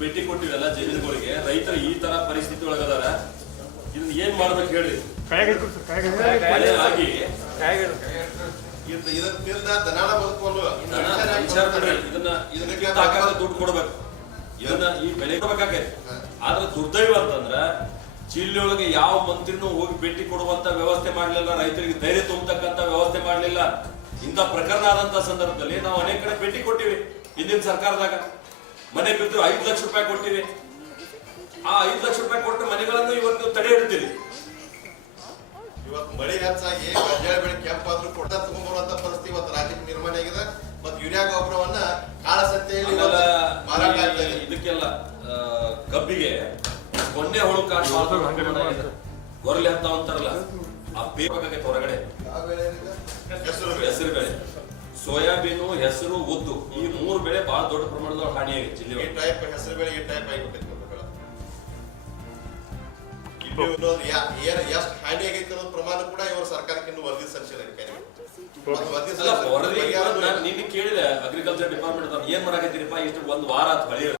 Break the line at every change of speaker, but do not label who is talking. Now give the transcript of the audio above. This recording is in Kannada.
ಭೇಟಿ ಕೊಟ್ಟಿವಲ್ಲ ಜಮೀನುಗಳಿಗೆ ರೈತರು ಈ ತರ ಪರಿಸ್ಥಿತಿ ಒಳಗದಾರ. ಇದನ್ನ ಏನ್ ಮಾಡ್ಬೇಕು ಹೇಳಿ. ಮಳೆ ಆಗಿ. ವಿಚಾರ ಇದನ್ನ ದುಡ್ಡು ಕೊಡ್ಬೇಕು. ಇದನ್ನ ಈ ಬೆಳೆ ಕೊಡ್ಬೇಕಾಗೈತಿ ಆದ್ರೆ ದುರ್ದೈವ ಅಂತಂದ್ರ ಜಿಲ್ಲೆಯೊಳಗೆ ಯಾವ ಮಂತ್ರಿನೂ ಹೋಗಿ ಭೇಟಿ ಕೊಡುವಂತ ವ್ಯವಸ್ಥೆ ಮಾಡ್ಲಿಲ್ಲ ರೈತರಿಗೆ ಧೈರ್ಯ ತುಂಬತಕ್ಕಂತ ವ್ಯವಸ್ಥೆ ಮಾಡ್ಲಿಲ್ಲ. ಇಂಥ ಪ್ರಕರಣ ಆದಂತ ಸಂದರ್ಭದಲ್ಲಿ ನಾವು ಅನೇಕ ಕಡೆ ಭೇಟಿ ಕೊಟ್ಟಿವಿ ಹಿಂದಿನ ಸರ್ಕಾರದಾಗ. ಮನೆ ಬಿದ್ದು ಐದು ಲಕ್ಷ ರೂಪಾಯಿ ಕೊಟ್ಟಿರಿ. ಆ ಐದು ಲಕ್ಷ ರೂಪಾಯಿ ಕೊಟ್ಟು ಮನೆಗಳನ್ನು ಇವತ್ತು ತಡೆ ಹಿಡಿದಿರಿ
ಇವತ್ತು ಮಳೆ ಹೆಚ್ಚಾಗಿ ಗೊಂಜಾಳ ಬೆಳೆ ಕೆಂಪಾದ್ರೂ ಕೊಟ್ಟ ತಗೊಂಡ್ಬರುವಂತ ಪರಿಸ್ಥಿತಿ ಇವತ್ತು ರಾಜ್ಯಕ್ಕೆ ನಿರ್ಮಾಣ ಆಗಿದೆ. ಮತ್ತು ಯೂರಿಯಾ ಗೊಬ್ಬರವನ್ನ ಇವತ್ತು ಮಾರಾಟ
ಇದಕ್ಕೆಲ್ಲ ಆ, ಕಬ್ಬಿಗೆ ಕೊನ್ನೆ ಹುಳು ಕಾಟು ಗೊರಲೆ ಹತ್ತ ಅಂತಾರಲ್ಲ ಆ ಬೇಕಾಗೈತೆ ಹೊರಗಡೆ?
ಹೆಸರು ಬೆಳೆ.
ಸೋಯಾಬೀನು ಹೆಸರು ಉದ್ದು. ಈ ಮೂರು ಬೆಳೆ ಬಹಳ ದೊಡ್ಡ ಪ್ರಮಾಣದಲ್ಲಿ ಹಾನಿಯಾಗಿದೆ ಜಿಲ್ಲೆ
ಈ. ಟೈಪ್ ಹೆಸರು ಬೆಳೆ ಈ ಟೈಪ್ ಆಗಿಬಿಟ್ಟೈತೆ ಎಷ್ಟು ಹಾನಿ ಆಗೈತೆ ಅನ್ನೋ ಪ್ರಮಾಣ ಕೂಡ ಇವರು ಸರ್ಕಾರಕ್ಕೆ ಇನ್ನೂ ವರದಿ ಸಲ್ಲಿಸಿಲ್ಲ ವರದಿ
ನಿನ್ನೆ ಕೇಳಿದೆ ಅಗ್ರಿಕಲ್ಚರ್ ಡಿಪಾರ್ಟ್ಮೆಂಟ್ ಏನ್ ಮಾಡಾಕತ್ತೀರಿಪ್ಪ ಇಷ್ಟು ಒಂದ್ ವಾರ ಮಳೆ